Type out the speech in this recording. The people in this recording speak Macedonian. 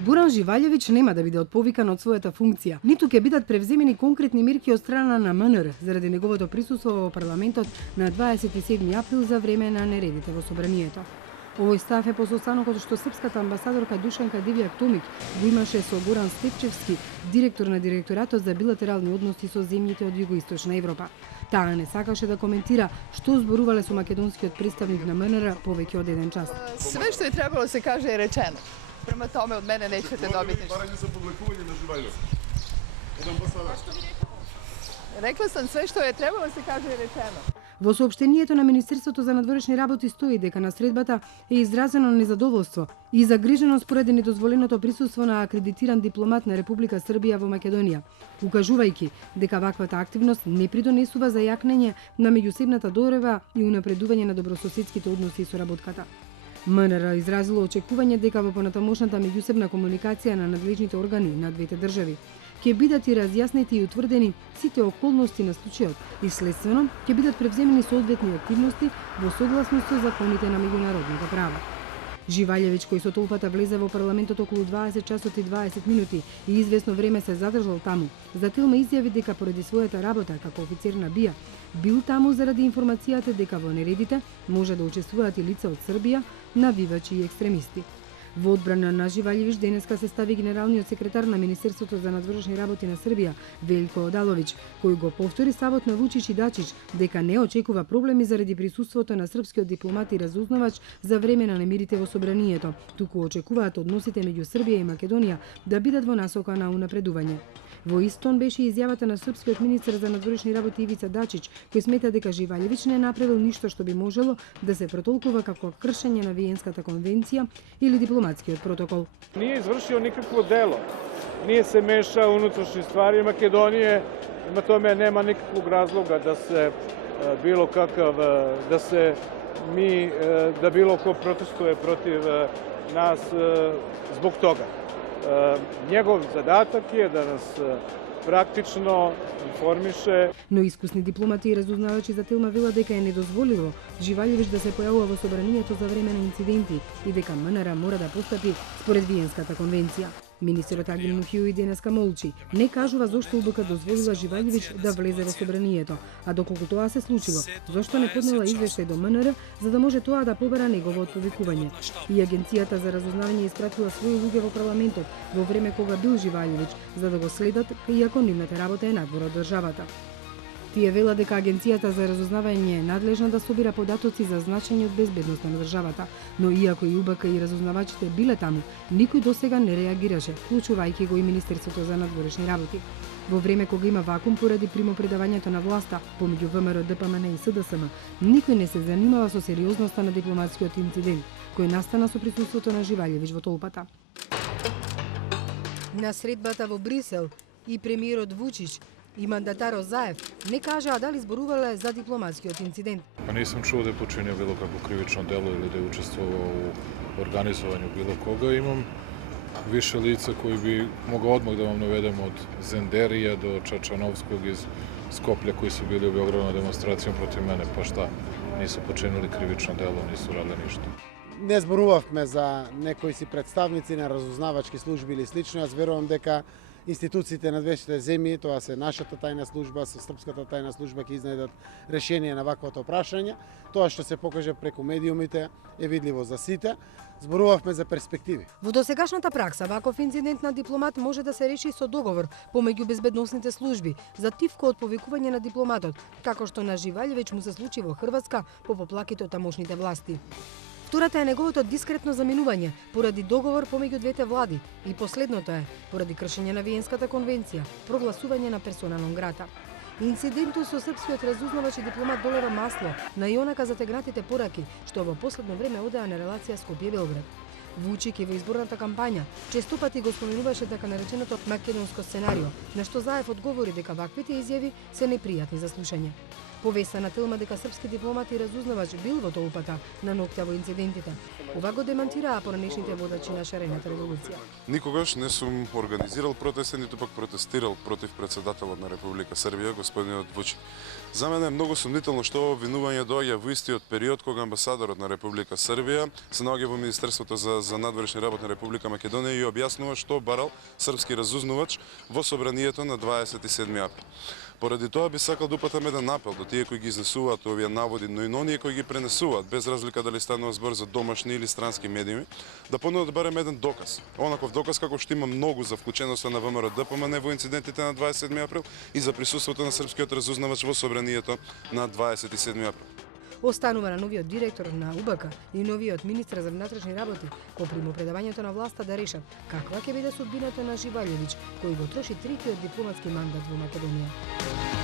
Горан Живаљевиќ нема да биде отповикан од својата функција, ниту ќе бидат превземени конкретни мерки од страна на МНР заради неговото присуство во парламентот на 27 април за време на нередите во собранието. Овој став е по состанокот што српската амбасадорка Душанка Дивјак-Томик го имаше со Горан Степчевски, директор на директоратот за билатерални односи со земјите од Југоисточна Европа. Таа не сакаше да коментира што зборувале со македонскиот представник на МНР повеќе од еден час. Све што е требало се каже е речено. Према томе од мене неćete добити. Барање за публикување на Живаљов. Од амбасадор. Рекла сам све што е требало се каже е речено. Во соопштението на Министерството за надворешни работи стои дека на средбата е изразено незадоволство и загриженост поради недозволеното присуство на акредитиран дипломат на Република Србија во Македонија, укажувајќи дека ваквата активност не придонесува за јакнење на меѓусебната дорева и унапредување на добрососедските односи и соработката. МНР изразило очекување дека во понатамошната меѓусебна комуникација на надлежните органи на двете држави ќе бидат и разјаснети и утврдени сите околности на случајот и следствено ќе бидат превземени соодветни активности во согласност со законите на меѓународното право. Живаљевиќ, кој со толпата влезе во парламентот околу 20 часот и 20 минути и известно време се задржал таму, зателма изјави дека поради својата работа како офицер на БИА бил таму заради информацијата дека во нередите може да учествуваат и лица од Србија, навивачи и екстремисти. Во одбрана на Живаљевиќ денеска се стави генералниот секретар на Министерството за надворешни работи на Србија, Велјко Одаловиќ, кој го повтори ставот на Вучич и Дачич дека не очекува проблеми заради присуството на српскиот дипломат и разузнавач за време на немирите во собранието, туку очекуваат односите меѓу Србија и Македонија да бидат во насока на унапредување. Во истон беше изјавата на српскиот министер за надворешни работи Ивица Дачич, кој смета дека Живаљевиќ не направил ништо што би можело да се протолкува како кршење на Виенската конвенција или дипломатскиот протокол. Nije izvršio nikakvo delo, nije se mešao u unutrašnje stvari Makedonije, prema tome nema nikakvog razloga da se bilo kakav, da bilo ko protestuje protiv nas zbog toga. Njegov zadatak je da nas практично информише. Но искусни дипломати и разузнавачи за Телма вела дека е недозволиво Живаљевиќ да се појавува во собранието за време на инциденти и дека МНР мора да постапи според Виенската конвенција. Министерот Агил Мухиуи денеска молчи, не кажува зошто УБК дозволила Живаљевиќ да влезе во собранието, а доколку тоа се случило, зошто не поднела извештај до МНР за да може тоа да побара негово отповикување. И агенцијата за разузнавање испратила своји луѓе во парламентот во време кога бил Живаљевиќ за да го следат, иако нивната работа е надвор од државата. Тие вела дека агенцијата за разузнавање е надлежна да собира податоци за значење од безбедноста на државата, но иако и УБК и разузнавачите биле таму, никој досега не реагираше, вклучувајќи го и Министерството за надворешни работи. Во време кога има вакуум поради примопредавањето на власта помеѓу ВМРО, ДПМН и СДСМ, никој не се занимава со сериозноста на дипломатскиот инцидент, кој настана со присуството на Живаљевиќ во толпата. На средбата во Брисел и премиерот Вучич и мандатарот Заев не кажаа дали зборувале за дипломатскиот инцидент. Па нисам чуo да е починio било какво кривично дело или да е учествувao у организованju bilo koga. Imam više lica koji bi mogao odmah da vam navedem od Zenderija do Čačanovskog iz Skoplja koji su bili u Beogradu na demonstracijom protiv mene, pa šta, nisu počinili krivično delo, nisu radili ništa. Не зборувавме за некои си представници на разузнавачки служби или слично. Јас верувам дека институциите на двете земји, тоа се нашата тајна служба, со српската тајна служба ќе изнајдат решение на ваквото прашање. Тоа што се покаже преку медиумите е видливо за сите. Зборувавме за перспективи. Во досегашната пракса, ваков инцидент на дипломат може да се реши со договор помеѓу безбедносните служби за тивко отповикување на дипломатот, како што на Живаљевиќ му се случи во Хрватска по поплаките од тамошните власти. Втората е неговото дискретно заменување поради договор помеѓу двете влади и последното е поради кршење на Виенската конвенција, прогласување на персона нон грата. Инцидентот со српскиот разузнавач и дипломат долева масло на ионака затегнатите пораки што во последно време одеа на релација Скопје-Белград. Вучик и во изборната кампања често пати го споменуваше така нареченото македонско сценарио, на што Заев одговори дека ваквите изјави се непријатни за слушање. Повеса на телма дека српски дипломати и разузнавач бил во толпата на ноќта во инцидентите. Ова го демантираа поранешните водачи на шарената револуција. Никогаш не сум организирал протести, ниту пак протестирал против председателот на Република Србија, господинот Вучич. За мене е многу сумнително што ово обвинување доаѓа во истиот период кога амбасадорот на Република Србија се наоѓа во Министерството за надворешни работи на Република Македонија и објаснува што барал српски разузнавач во собранието на 27 април. Поради тоа би сакал да упатам еден апел до тие кои ги изнесуваат овие наводи, но и на оние кои ги пренесуваат, без разлика дали станува збор за домашни или странски медиуми, да понудат барем еден доказ. Онаков доказ како што има многу за вклученоста на ВМРО ДПМН во инцидентите на 27 април и за присуството на српскиот разузнавач во собранието на 27 април. Останува на новиот директор на УБК и новиот министар за внатрешни работи по примопредавањето на власта да решат каква ќе биде судбината на Живалјевиќ, кој го троши третиот дипломатски мандат во Македонија.